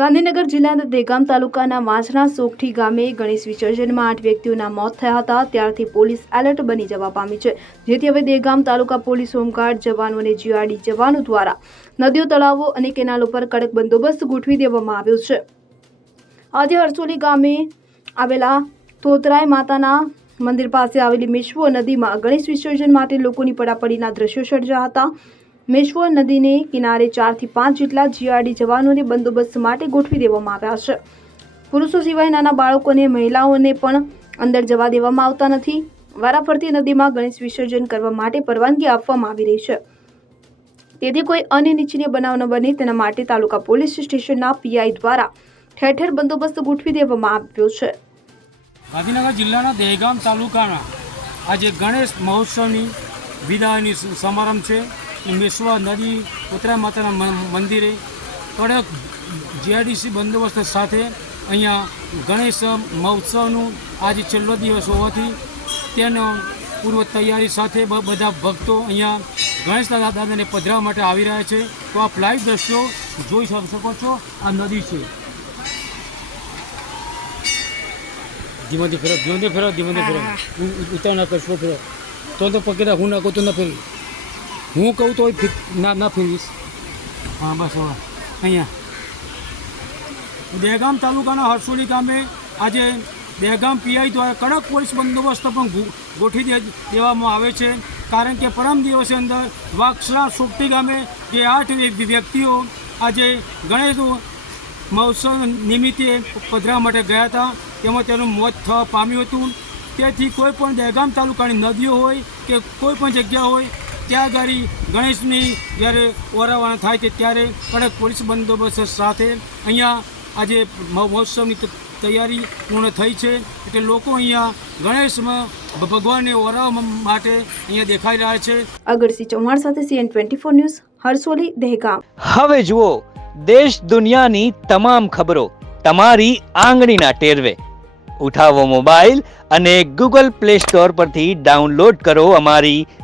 ગાંધીનગર જિલ્લાના દેગામ તાલુકાના વાંસણા સોખઠી ગામે ગણેશ વિસર્જનમાં આઠ વ્યક્તિઓના મોત થયા હતા. ત્યારથી પોલીસ એલર્ટ બની જવા પામી છે. જેથી હવે દેગામ તાલુકા પોલીસ હોમગાર્ડ જવાનો અને જીઆરડી જવાનો દ્વારા નદીઓ, તળાવો અને કેનાલ ઉપર કડક બંદોબસ્ત ગોઠવી દેવામાં આવ્યો છે. આજે હરસોલી ગામે આવેલા તોતરાય માતાના મંદિર પાસે આવેલી મિશ્વ નદીમાં ગણેશ વિસર્જન માટે લોકોની પડાપડીના દ્રશ્યો સર્જ્યા હતા. મેશ્વો નદીને કિનારે ચારથી પાંચ જેટલા જીઆરડી જવાનોને બંદોબસ્ત માટે ગોઠવી દેવામાં આવ્યા છે. પુરુષો સિવાય નાના બાળકોને મહિલાઓને પણ અંદર જવા દેવામાં આવતા નથી. વારાફરતી નદીમાં ગણેશ વિસર્જન કરવા માટે પરવાનગી આપવામાં આવી રહી છે. તેથી કોઈ અનિચ્છનીય બનાવ ન બને તેના માટે તાલુકા પોલીસ સ્ટેશનના પીઆઈ દ્વારા ઠેર ઠેર બંદોબસ્ત ગોઠવી દેવામાં આવ્યો છે. ગાંધીનગર જિલ્લાના દહેગામ તાલુકાના આજે ગણેશ મહોત્સવની વિદાયની સમારંભ છે. મેશ્વા નદી ઉત્તરા માતાના મંદિરે. કડક જીઆરડીસી બંદોબસ્ત સાથે અહીંયા ગણેશ મહોત્સવનું આજે છેલ્લો દિવસ હોવાથી તેનો પૂર્વ તૈયારી સાથે બધા ભક્તો અહીંયા ગણેશ દાદા દાદાને પધરાવવા માટે આવી રહ્યા છે. તો આપ લાઈવ દ્રશ્યો જોઈ શકો છો. આ નદી છે. ધીમેથી ફેરો ધીમેથી ફેરો ધીમેથી ફેરો. ઉતાર ના કરશો ફેરો. તો તો પકડા હું નાખો તો ના ફેરવી હું કહું તો ના ના ફેરવીશ હા, બસ હવે. અહીંયા. દહેગામ તાલુકાના હરસોલી ગામે આજે દહેગામ પીઆઈ દ્વારા કડક પોલીસ બંદોબસ્ત પણ ગોઠવી દેવામાં આવે છે. કારણ કે પરમ દિવસે અંદર વાક્ષરા સોપટી ગામે જે આઠ વ્યક્તિઓ આજે ગણેશ મહોત્સવ નિમિત્તે પધરા માટે ગયા હતા. તેમાં તેનું મોત થવા પામ્યું હતું. તેથી કોઈ પણ દહેગામ તાલુકાની નદીઓ હોય કે કોઈ પણ જગ્યા હોય ત્યાં આગળ ગણેશની જ્યારે ઓરાવાળા થાય છે ત્યારે કડક પોલીસ બંદોબસ્ત સાથે અહીંયા આજે મહો- મહોત્સવની તૈયારી પૂર્ણ થઈ છે. એટલે લોકો અહીંયા ગણેશમાં ભગવાનને ઓરાવવા માટે અહીંયા દેખાઈ રહ્યા છે. અગરસિંહ ચૌહાણ સાથે CN twenty four news Harsoli Dehgam. હવે જુઓ દેશ દુનિયાની તમામ ખબરો તમારી આંગળીના ટેરવે. ઉઠાવો મોબાઈલ અને ગૂગલ પ્લે સ્ટોર પરથી ડાઉનલોડ કરો અમારી